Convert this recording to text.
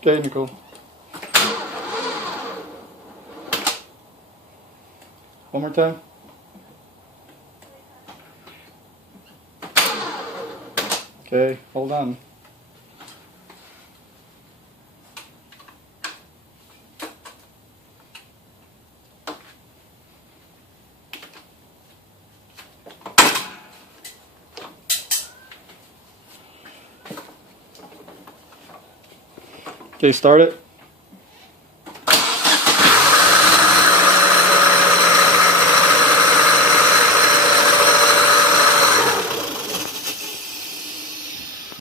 Okay, Nicole. One more time. Okay, hold on. Okay, start it.